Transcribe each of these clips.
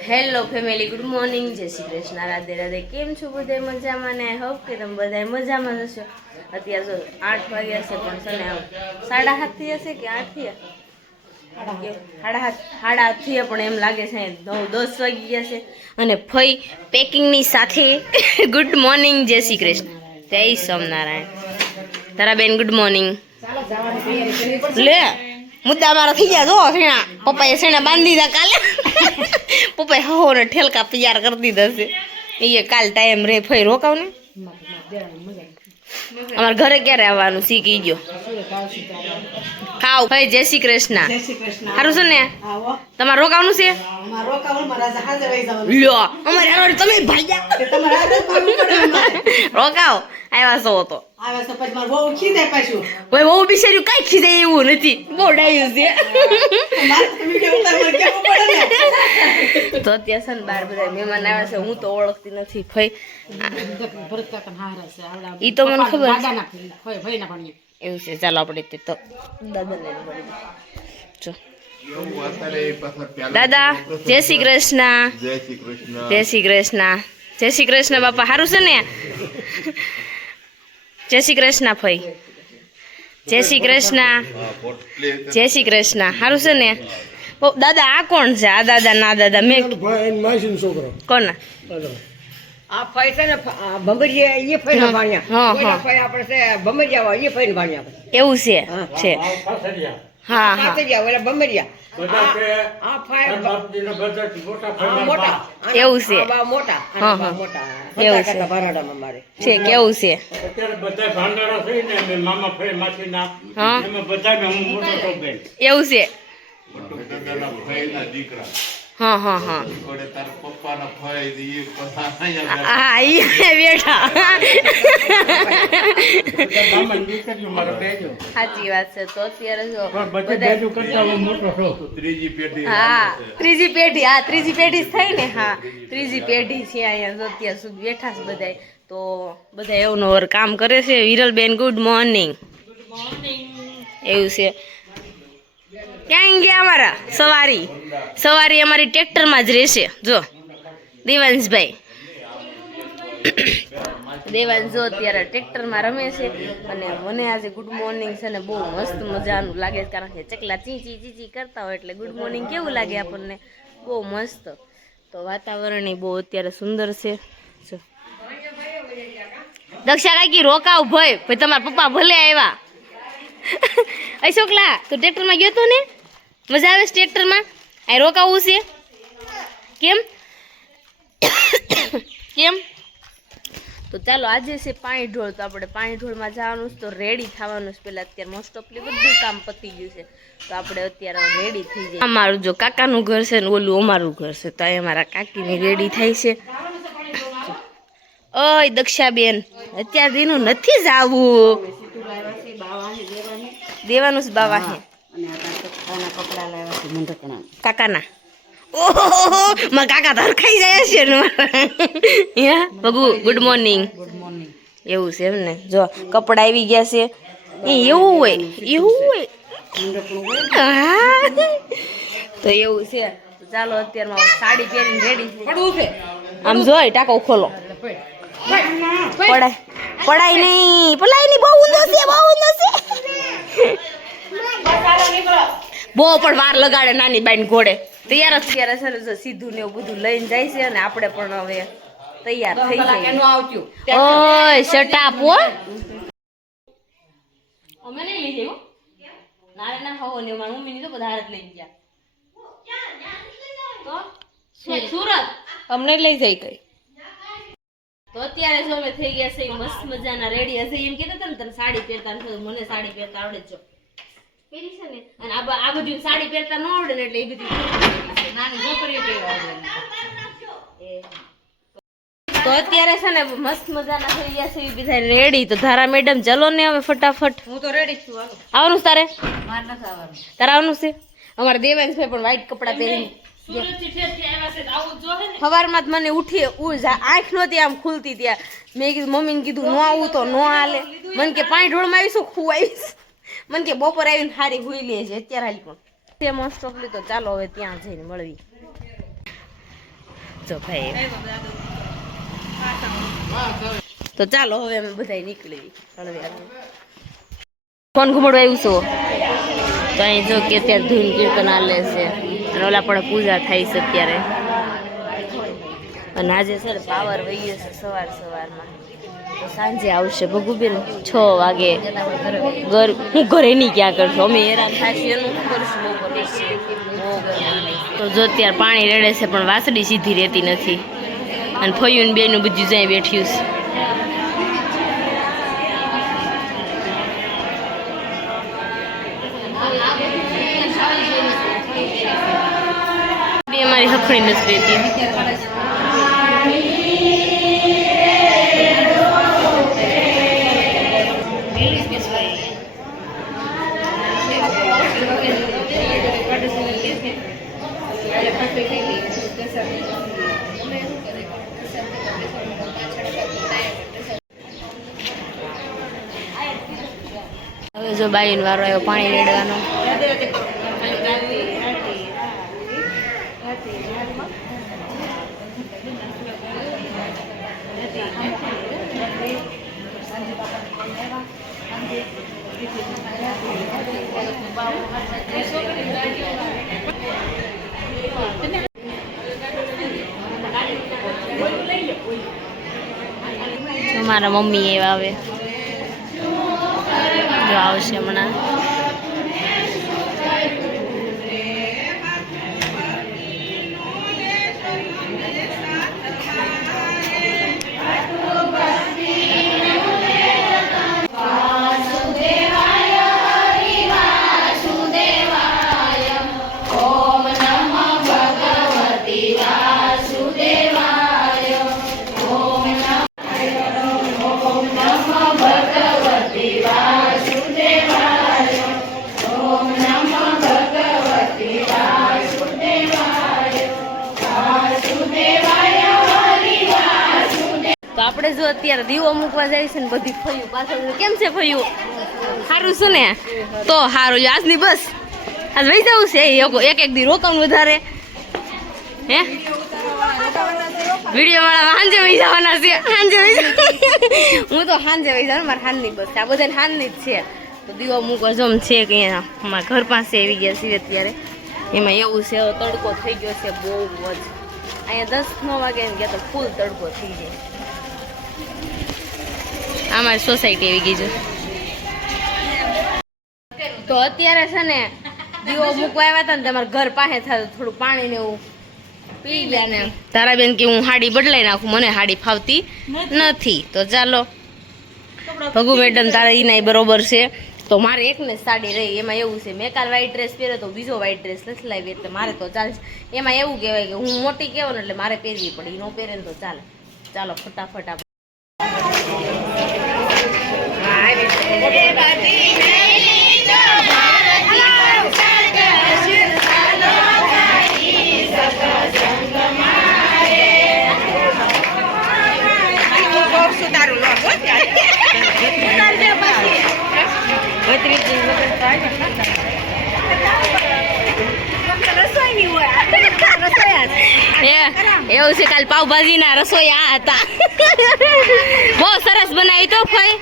Hello family, good morning, જય શ્રી કૃષ્ણ, રાધે રાધે. કેમ છો બધા? મજામાં ને? આઈ હોપ કે તમે બધા મજામાં હશો. અત્યારે જો 8 વાગ્યા છે, પણ છે ને 7:30 થી હશે કે 8 થી 7:30 થી, પણ એમ લાગે છે 9-10 વાગી ગયા છે. અને ફઈ પેકિંગની સાથે ગુડ મોર્નિંગ, જય શ્રી કૃષ્ણ, જય સોમનારાયણ. તારા બેન ગુડ મોર્નિંગ. લે મુદ્દા મારા થઈ ગયા. જો સેણા પપ્પાએ સેણા બાંધી દીધા કાલે. પપ્પાએ હહોને ઠેલકા તૈયાર કરી દીધા છે. એ કાલ ટાઈમ રે ફઈ રોકાવ ને. અમારા ઘરે ક્યારે આવવાનું શીખી ગયો? ખાવ ભાઈ. જય શ્રી કૃષ્ણ. સારું છે ને? તમારે રોકાવાનું છે? લ્યો અમારે તમે રોકાવ આવ્યા છો તો બહુ બિચાર્યું કઈ ખીજાય એવું નથી. બહુ ડાયું છે. તો અત્યારે છે ને બાર બધા મહેમાન આવ્યા છે. હું તો ઓળખતી નથી ભાઈ. ઈ તો મને ખબર એવું છે. ચાલો આપણે તે તો દાદાને જો દાદા જય શ્રી કૃષ્ણ. જય શ્રી કૃષ્ણ. જય શ્રી કૃષ્ણ. જય શ્રી કૃષ્ણ બાપા. સારું છે ને? જય શ્રી કૃષ્ણ ભાઈ. જય શ્રી કૃષ્ણ. જય શ્રી કૃષ્ણ. સારું છે ને? દાદા આ કોણ છે? આ દાદા ના દાદા મેં કોણ? આ ફઈ છે ને ભમરિયા એ ફઈના ભાણ્યા. ઓલા ફઈ આપણે છે ભમરિયા હોય એ ફઈને ભાણ્યા. એવું છે છે. હા હા ઓલા ભમરિયા આ ફઈ મોટા એવું છે. મોટા હા હા મોટા એવું છે. ભાડામાં મારે છે કેવું છે? અત્યારે બધા ભાંડારા થઈ ને મામા ફઈ માસીના હા એમાં બધા હું મોટો તો બેન એવું છે. દીકરા હા હા હા પપ્પાના ફઈ હા ઈ બેઠા. સાચી વાત છે. તો અત્યારે જો ત્રીજી પેઢી. હા ત્રીજી પેઢી. હા ત્રીજી પેઢી થઈ ને. હા ત્રીજી પેઢી છે અહીંયા. જો અત્યાર સુધી બેઠા છે બધા. તો બધા એવું નવર કામ કરે છે. વિરલબેન ગુડ મોર્નિંગ. એવું છે. ક્યાં ગયા અમારા સવારી? સવારી અમારી ટ્રેક્ટરમાં જ રહેશે. જો દેવાંશભાઈ. દેવાંશ જો અત્યારે ટ્રેક્ટરમાં રમે છે. અને મને આજે ગુડ મોર્નિંગ છે ને બહુ મસ્ત મજાનું લાગે છે. કારણ કે ચકલા ચીચી ચીચી કરતા હોય એટલે ગુડ મોર્નિંગ કેવું લાગે આપણને? બહુ મસ્ત. તો વાતાવરણ બહુ અત્યારે સુંદર છે. જો દક્ષા કાકી રોકાવ ભાઈ. ભાઈ તમારા પપ્પા ભલે આવ્યા. અશોકલા તું ટ્રેક્ટરમાં ગયો તો ને? મજા આવે છે ટ્રેક્ટરમાં? આ રોકાવું છે કેમ? કેમ? તો ચાલો આજે છે પાણી ઢોળ. તો આપણે પાણી ઢોળમાં જવાનું છે. તો રેડી થવાનું છે પહેલાં. અત્યારે મોસ્ટ ઓફલી બધું કામ પતી ગયું છે. તો આપણે અત્યારે રેડી થઈ જાય. અમારું જો કાકાનું ઘર છે ને ઓલું અમારું ઘર છે. તો અહીંયા મારા કાકીની રેડી થાય છે. ઓય દક્ષાબેન અત્યાર દીનું નથી જાવું. દેવાનું છે બાવા હે કાકાના. ઓહો મારા કાકા તો ખાઈ જાય છે ને. બગુ ગુડ મોર્નિંગ. એવું છે એમ ને? જો કપડા આવી ગયા છે. એવું હોય એવું હોય. તો એવું છે. ચાલો અત્યારમાં સાડી પહેરીને રેડી પડવું છે. આમ જોઈ ટાંકો ખોલો. પડાય નહીં પલાય નહીં. બહુ ઊંધો છે બહુ ઊંધો છે. બહુ પણ વાર લગાડે નાની બાઈન ઘોડે. તૈયાર જ ત્યારે સર સીધું ને એવું બધું લઈને જાય છે. અને આપણે પણ હવે તૈયાર થઈ જાય. ઓય શટાપ હો. અમે નહીં લઈ જઈએ. નારે ના ખાવો ને મારી મમ્મીની તો બધા હાથ લઈને ગયા. તો સુરત અમને લઈ જાય કઈ. તો અત્યારે જો અમે થઈ ગયા છે મસ્ત મજાના રેડી. હશે એમ કહેતા હતા ને તને સાડી પહેરતા નથી. મને સાડી પહેરતા આવડે જ. પહેરી છે ને. અને આ બધી સાડી પહેરતા ન આવડે ને એટલે એ બધી નાની છોકરીઓ પહેરવા આવડે. તો અત્યારે છે ને મસ્ત મજાના થઈ ગયા છે એ બધા રેડી. તો ધારા મેડમ ચલો ને હવે ફટાફટ. હું તો રેડી છું. આવવાનું છે તારે? મારે નથી આવવાનું. તારે આવવાનું છે? અમારા દેવાંશભાઈ પણ વ્હાઈટ કપડાં પહેરીને સવારમાં મને ઉઠી આંખ નહોતી આમ ખુલતી. ત્યાં મેં કીધું મમ્મીને કીધું ન આવું તો ન હાલે. મને કે પાણી ઢોળમાં આવીશું ખુવાઈશ. મને કે બપોર આવીને હારી હુઈ લે છે. અત્યારે હાલ પણ મોસ્ટ ઓફલી. તો ચાલો હવે ત્યાં જઈને મળવી. જો ભાઈ તો ચાલો હવે અમે બધા નીકળી ફોન ઘુમડવા આવ્યું છો તો અહીં જો કે અત્યારે ધૂન કીર્તન આલે છે અને ઓલા પણ પૂજા થાય છે અત્યારે અને આજે છે ને પાવર વહી જશે સવારમાં તો સાંજે આવશે ભગુબેન 6 વાગે હું ઘરે નહીં ક્યાં કરશો અમે હેરાન થાશે એનું શું કરશું બહુ કરીશું તો જો અત્યારે પાણી રેડે છે પણ વાસડી સીધી રહેતી નથી અને ફયું ને બેનું બધું જાય બેઠ્યું છે અમારી હખણી નથી રહેતી હવે જો બાઈનો વારો આવ્યો પાણી રેડવાનો મારા મમ્મી એવા આવે જો આવશે હમણાં આપણે જો અત્યારે દીવો મૂકવા જાય છે ને બધી ફયું પાછળ કેમ છે ફયું સારું છે ને તો સારું આજની બસ આજ વહી જવું છે એક દી રોકાણ વધારે હે વિડીયો વાળા સાંજે વહી જવાના છે સાંજે વહી હું તો સાંજે વહી જાઉં મારે હાનની બસ આ બધાને હાનની જ છે તો દીવો મૂકવા જમ છે કે અહીંયા અમારા ઘર પાસે આવી ગયા છીએ અત્યારે એમાં એવું છે તડકો થઈ ગયો છે બહુ જ અહીંયા 10-9 વાગે ગયા તો ફૂલ તડકો થઈ જાય અમારી સોસાયટી આવી ગઈ છે તો અત્યારે છે ને દીવો મૂકવા આવ્યા હતા ને તમારા ઘર પાસે થાય થોડું પાણી ને એવું પી લે ને તારા બેન કે હું હાડી બદલાઈ નાખું મને હાડી ફાવતી નથી તો ચાલો ભગુ મેડમ તારા ઈના બરોબર છે તો મારે એકને સાડી રહી એમાં એવું છે મેં કાલ વ્હાઈટ ડ્રેસ પહેર્યો તો બીજો વ્હાઈટ ડ્રેસ નથી લાવી એટલે મારે તો ચાલશે એમાં એવું કહેવાય કે હું મોટી કહેવાય ને એટલે મારે પહેરવી પડે ન પહેરે ને તો ચાલે ચાલો ફટાફટ આપણે એવું છે કાલ પાવભાજી ના રસોઈ આ હતા બહુ સરસ બનાવ્યું તો ફઈ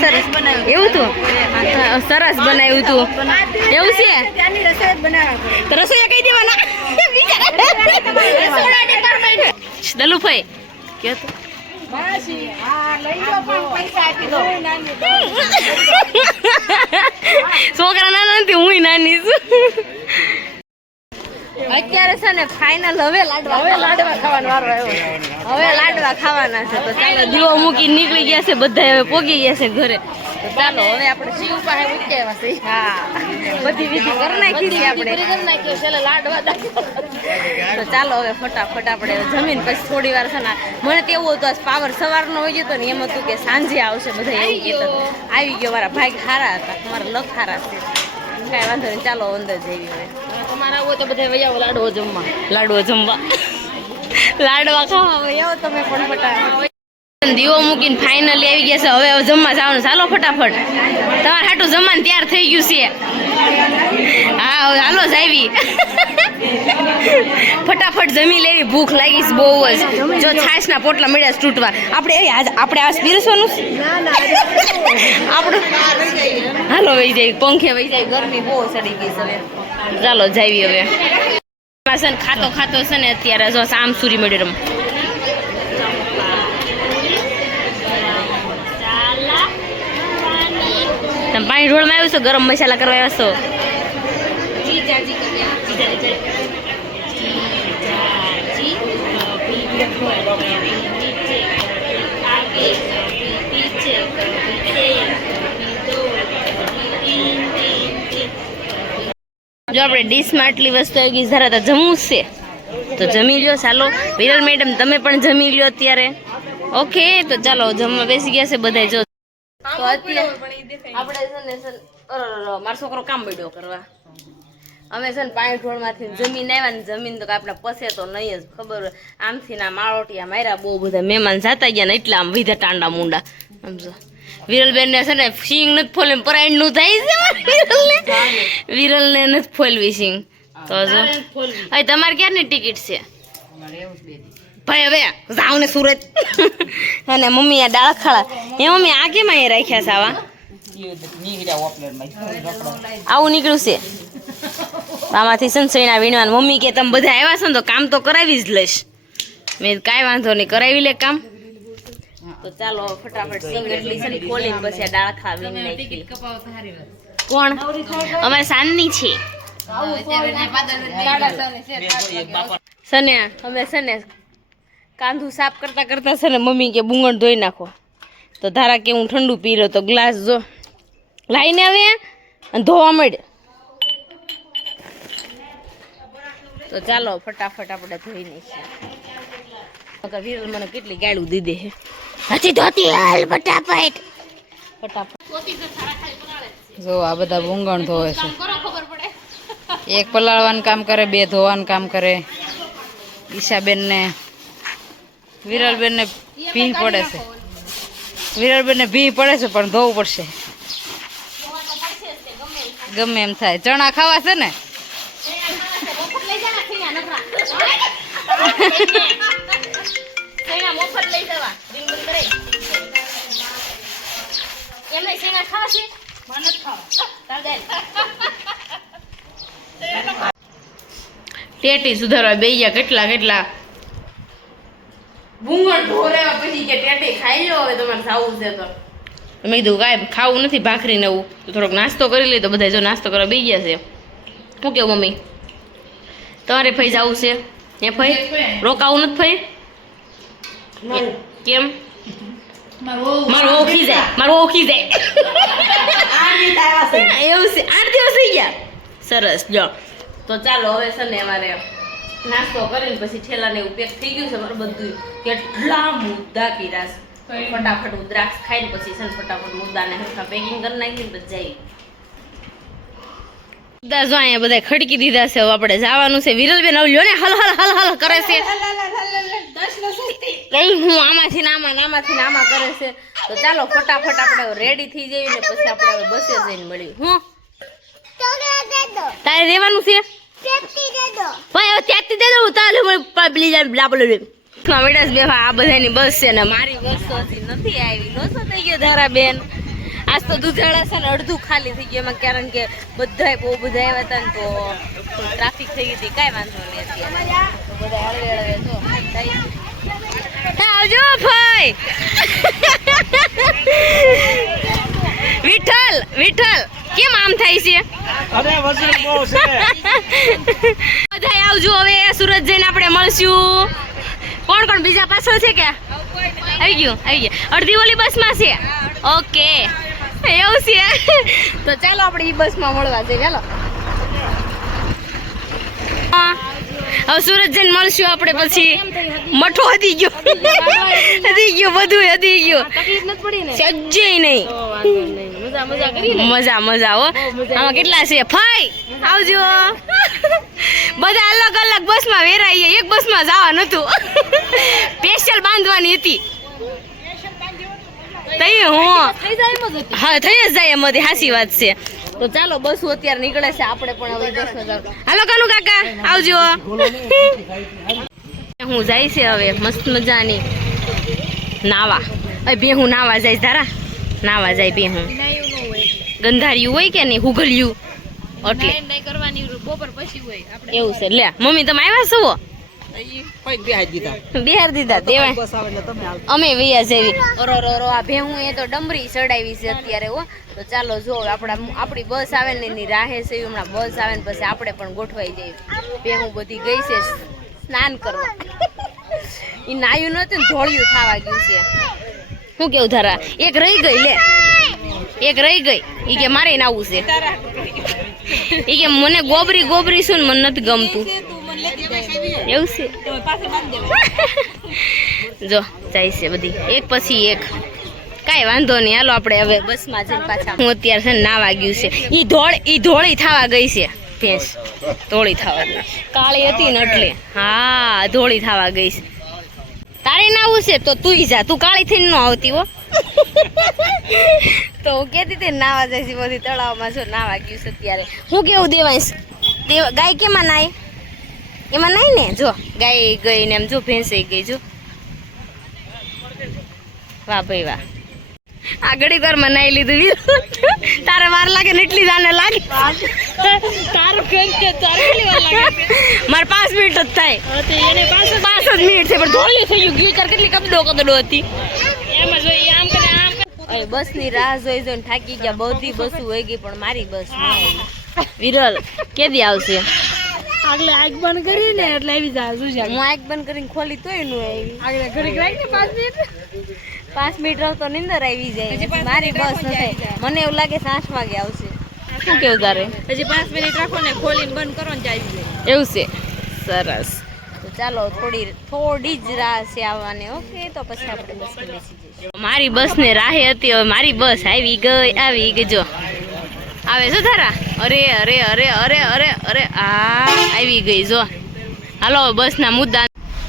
સરસ બનાવ્યું એવું તો સરસ બનાવ્યું તું એવું છે તો રસોઈ કઈ દેવાના દલુ ફઈ કે તો છોકરા નાના નથી હું નાની છું અત્યારે છે ને ફાઇનલ હવે લાડવા ખાવાનો વારો આવ્યો હવે લાડવા ખાવાના છે તો ચાલો દીવો મૂકી નીકળી ગયા છે બધા હવે પોગી ગયા છે ઘરે તો ચાલો હવે આપણે શિવ પાસે ઉઠ્યા છે હા બધી વિધિ કરી નાખી છે આપણે કરી નાખ્યો છે લાડવા તો ચાલો હવે ફટાફટ આપણે જમીન પછી થોડી વાર છે ને મને તો એવું હતું પાવર સવારનો હોય ગયો ને એમ હતું કે સાંજે આવશે બધા એવું કહેતા આવી ગયો મારા ભાઈ સારા હતા મારા લક સારા છે કાંઈ વાંધો નહીં ચાલો અંદર જઈએ હવે તમારા આવો તો બધા વૈયાવો લાડવો જમવા લાડવા ખાવા વૈયાવો તમે પણ ફટાફટ દીવો મૂકીને ફાઇનલી આવી ગયા છે હવે જમવા જવાનું ચાલો ફટાફટ તમારે હાટું જમવાનું તૈયાર થઈ ગયું છે હા હવે હાલો જ આવી ફટાફટ ફટાફટ જમી લેવી, ભૂખ લાગી છે બહુ જ. જો છાશના પોટલા મળ્યા છે તૂટવા. આપણે આ પીરસવાનું આપણું હાલો વહી જાય, પંખે વહી જાય, ગરમી બહુ ચડી ગઈ છે હવે. ચાલો જાવી હવે. ખાતો ખાતો છે ને અત્યારે જો આમ સુરી મળ્યો રમ. તમે પાણી ઢોળમાં આવ્યો છો, ગરમ મસાલા કરવા આવ્યા છો? જો આપણે ડીશમાં આટલી વસ્તુ આવી ગઈ, જરા તો જમવું છે તો જમી લ્યો. ચાલો વિરલ મેડમ તમે પણ જમી લ્યો અત્યારે. ઓકે તો ચાલો જમવા બેસી ગયા છે બધા. જો તો અત્યારે આપણે છે ને મારો છોકરો કામ પડ્યો કરવા. અમે છે ને પાણી ઢોળમાંથી જમીન આવ્યા ને જમીન તો આપણે પસે તો નહીં જ ખબર. આમથી ના માળોટિયા માર્યા, બહુ બધા મહેમાન જાતા ગયા ને એટલે આમ વિધા ટાંડા મુંડા. સમજો વિરલબેન ને છે ને સિંગ નથી ફોલે પરાયણ નું થાય છે. વિરલ ને નથી ફોલવી સિંગ. તો જો હવે તમારે ક્યારની ટિકિટ છે ભાઈ? હવે જાવ ને સુરત. અને મમ્મી આ દાળ ખાડા એ મમ્મી આ કેમ અહીંયા રાખ્યા છે આવા? આવું નીકળ્યું છે આમાંથી સંસળીના વીણવાનું. મમ્મી કે તમે બધા આવ્યા છો ને તો કામ તો કરાવી જ લઈશ. મેં કાંઈ વાંધો નહીં, કરાવી લે કામ. તો ચાલો ફટાફટ સિંગ એટલી છે ને ખોલીને પછી આ દાળ ખાવી નાખી. કોણ? અમારે સાનની છે સન્યા. અમે છે ને કાંધું સાફ કરતા કરતા છે ને મમ્મી કે બુંગણ ધોઈ નાખો. તો ધારા કે હું ઠંડુ પી રહ્યો તો ગ્લાસ જો લાઈને આવે અને ધોવા મળે. તો ચાલો ફટાફટ આપણે ધોઈ નાખીએ. વિરલ મને કેટલી ગાળું દીધી છે. હજી ધોતી હાલ ફટાફટ ફટાફટ. જો આ બધા બુંગણ ધોવે છે. એક પલાળવાનું કામ કરે, બે ધોવાનું કામ કરે. ઈશાબેન ને વિરલબેન ને ભી પડે છે. વિરલબેન ને ભી પડે છે પણ ધોવું પડશે, ગમે એમ થાય. ચણા ખાવા છે ને? ટેટી સુધારવા બે ગયા કેટલા કેટલા ભૂંગળ ઢોરેવા પછી કે ટેટી ખાઈ લો હવે તમારે ખાવું છે તો. મેં કીધું કાંઈ ખાવું નથી ભાખરી ને એવું, તો થોડોક નાસ્તો કરી લઈએ. તો બધા જો નાસ્તો કરવા બે ગયા છે. શું કેવું મમ્મી? તમારે ફઈ જવું છે? એ ફઈ રોકાવું નથી ફઈ? કેમ? મારું ઓખી જાય, મારું ઓખી જાય. એવું છે? 8 દિવસ થઈ ગયા. સરસ. જો તો ચાલો હવે છે ને અમારે નાસ્તો કરીને પછી ઠેલા ને એવું પેક થઈ ગયું છે મારું બધું. કેટલા મુદ્દા પીરા છે. ફટાફટ હું દ્રાક્ષ ખાઈને પછી છે ને ફટાફટ મુદ્દાને હરખા પેકિંગ કરી નાખીને પછી જઈ. બધા જો અહીંયા બધા ખડકી દીધા છે. હવે આપણે જવાનું છે. વિરલબેન હવે લ્યો ને હલ હલ હલ હલ કરે છે. હું આમાંથી ને આમાં કરે છે. તો ચાલો ફટાફટ આપણે રેડી થઈ જઈએ ને પછી આપણે હવે બસે જઈને મળીએ. હું તારે રહેવાનું છે ભાઈ? હવે ત્યાંથી દે દઉં તારે આ બધાની બસ છે ને મારી બસ તો હજી નથી આવી. લોસો થઈ ગયો ધારાબેન. આજ તો દૂધાળા છે ને અડધું ખાલી થઈ ગયું એમાં, કારણ કે બધા બહુ બધા આવ્યા હતા ને તો ટ્રાફિક થઈ ગઈ હતી. કાંઈ વાંધો નહીં અત્યારે તો બધા હળવે જો આવજો ભાઈ. વિઠ્ઠલ વિઠ્ઠલ કેમ આમ થાય છે? બધા આવજો. હવે સુરત જઈને આપણે મળશું. કોણ કોણ બીજા પાછળ છે કે આવી ગયું? અડધી ઓલી બસમાં છે. ઓકે એવું છે. તો ચાલો આપણે ઈ બસમાં મળવા જઈએ. ચાલો હવે સુરત જઈને મળશું આપણે. પછી મઠો હતી ગયો બધું હતી ગયું. સજ્જે નહીં. મજા હો. આમાં કેટલા છે? ફાઈ આવજો. બધા અલગ અલગ બસમાં વેરાઈએ. એક બસમાં જવા નતું, સ્પેશિયલ બાંધવાની હતી. હા થઈ જ જાય એમ હતી. સાચી વાત છે. તો ચાલો બસ અત્યારે નીકળે છે, આપણે પણ હવે બસમાં જવાનું. હાલો કાનુ કાકા આવજો. હું જાય છે હવે મસ્ત મજાની નાવા. ભેહું નાવા જાય ધારા, નાવા જાય ભેહું. ગંધારિયું હોય કે નહીં, હુગલિયું એટલે એવું છે. લે મમ્મી તમે આવ્યા છો? બિહાર દીધા દેવાય. અમે વૈયા જેવી ઓરો આ ભેહું એ તો ડમરી ચડાવી છે અત્યારે હો. તો ચાલો જો આપણી બસ આવે ને એની રાહે છે, હમણાં બસ આવે ને પછી આપણે પણ ગોઠવાઈ જઈએ. ભેહું બધી ગઈ છે સ્નાન કરવા. એ નાયું નતું ને ધોળિયું થવા ગયું છે. શું કેવું ધારા? એક રહી ગઈ, લે એક રહી ગઈ. ઈ કે મારે નાવું છે. ઈ કે મને ગોબરી ગોબરી શું મને નથી ગમતું. એવું છે. જો જાય છે બધી એક પછી એક. કાંઈ વાંધો નહીં, હાલો આપણે હવે બસમાં જઈને પાછા. હું અત્યારે છે ને નાવા ગયું છે. ઈ ધોળી થવા ગઈ છે ભેંસ. ધોળી થવા ગઈ, કાળી હતી ને એટલે. હા ધોળી થવા ગઈ છે. તારે નાવું છે તો તું જા, તું કાળી થઈને ન આવતી હો. તો હું કહેતી હતી નાવા જાય છે બધી તળાવમાં. જો નાવા ગયું છે અત્યારે. હું કેવું દેવાઈશ? ગાય કેમાં નાય? એમાં નાય ને. જો ગાય ગઈ ને એમ જો ભેંસે ગઈ. જો વાહ ભાઈ વાહ. આ ઘડી વાર માં નાઈ લીધું. તારે વાર લાગે ને એટલી જાને લાગે. મારે 5 મિનિટ જ થાય. 5 જ મિનિટ છે પણ ધોળી થઈ ગયું. ગયું કેટલી કબડો હતી. બસ ની રાહ જોઈ જોઈને થાકી ગયા. બધી બસો હોય ગઈ પણ મારી બસ ન આવી. વિરલ કેદી આવશે? આગલે આગ બંધ કરી ને એટલે આવી જાય. હું આગ બંધ કરીને ખોલી તોય નું આવી. આગલે ઘડીક રાખી ને 5 મિનિટ. 5 મિનિટ રહો તો નીંદર આવી જાય. મારી બસ નથી. મને એવું લાગે 8 વાગે આવશે. શું કેવું તારે? હજી 5 મિનિટ રાખો ને ખોલીને બંધ કરો ને આવી જાય. એવું છે. સરસ. તો ચાલો થોડી જ રાહ છે આવવાની. ઓકે તો પછી આપણે બસ બેસી જઈશું. મારી બસ ને રાહે હતી. હવે મારી બસ આવી ગઈ. જો આવે છે તારા. અરે અરે અરે અરે અરે અરે આવી ગઈ. જો હાલો બસ ના મુદ્દા.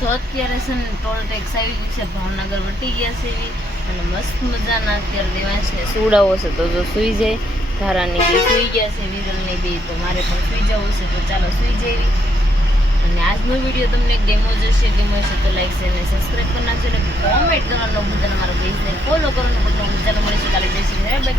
તો અત્યારે છે ને ટોલ ટેક્સ આવી ગયું છે. ભાવનગર વટી ગયા છે એવી. અને મસ્ત મજાના અત્યારે દેવાંશને સુડાવો છે તો જો સુઈ જાય. ધારાની બે સુઈ ગયા છે, વિરલની બે. તો મારે પણ સુઈ જવું છે તો ચાલો સુઈ જઈએ. અને આજનો વિડીયો તમને ગેમો જશે, તો લાઈક શેર અને સબસ્ક્રાઈબ કરી નાખજો. અને કોમેન્ટ કરવાનો ભૂલતા, મારા પેજને ફોલો કરવાનું ભૂલતા. ચાલો મળીશું કાલે. જય શ્રી કૃષ્ણ.